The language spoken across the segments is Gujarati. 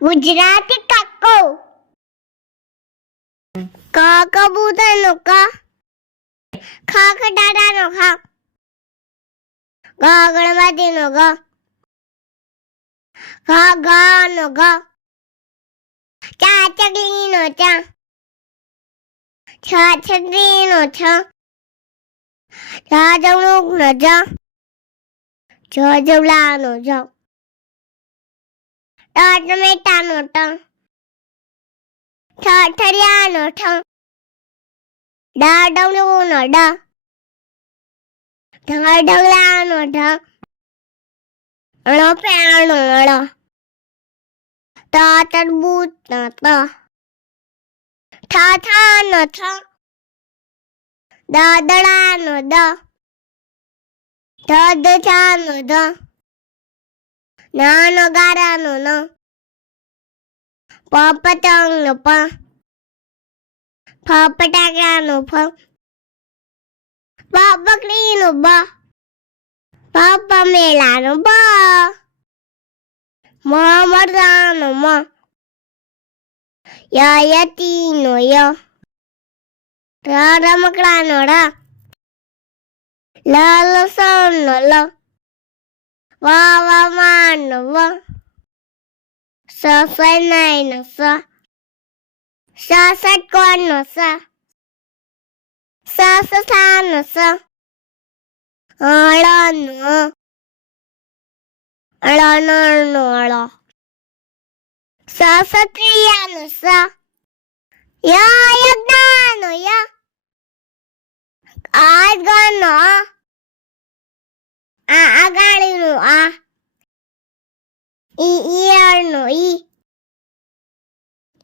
ગુજરાતી કાકો ક કબૂતરનો ક ખ ખટારાનો ખ ગ ગણપતિનો ગ ઘ ઘનો ઘ ચા ચકલીનો ચા છ છત્રીનો છ ઝ જમરૂકનો જ જ જવલાનો જ ટ ટમેટાનો ટ ઠ ઠરિયાનો ઠ ડ ડમરુનો ડ ઢ ઢગલાનો ઢ ણ પેણનો ણ ત તરબૂચનો ત ઠ ઠાનો ઠ દ દડાનો દ ધ દજાનો ધ ન ગારાનો ન પ પતંગનો પ ફ ફટાકડાનો ફ બ બકરીનો બ ભ પમેલાનો બ મ મરદાનો મ યતીનો ય રમકડાનો ર લસણનો લ વાવાનો વ સનાઈનો સ ષટકોણનો સ સસાનો સ અળનો અળનળનો અળ સત્રિયાનો સ યજ્ઞાનો ય આગળનો આગાળીનો આ ઈયળનો ઈ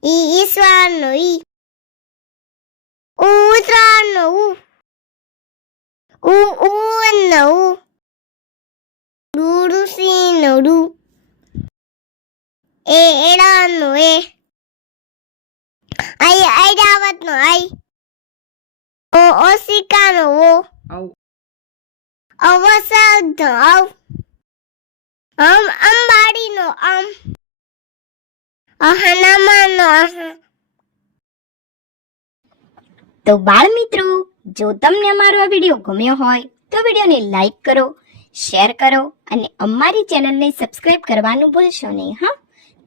ઈશ્વરનો ઈ ઉત્તરાયણનો ઉનો ઋષિનો ઋ એડાનો એ ઐરાવતનો આઈ ઓશિકાનો ઓ અવસરનો અવ અંબાડીનો અહનામાનો અહ. તો બાળ મિત્રો, જો તમને અમારો આ વિડીયો ગમ્યો હોય તો વિડીયોને લાઈક કરો, શેર કરો અને અમારી ચેનલને સબસ્ક્રાઇબ કરવાનું ભૂલશો નહીં. હા,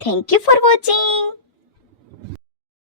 થેન્ક યુ ફોર વોચિંગ.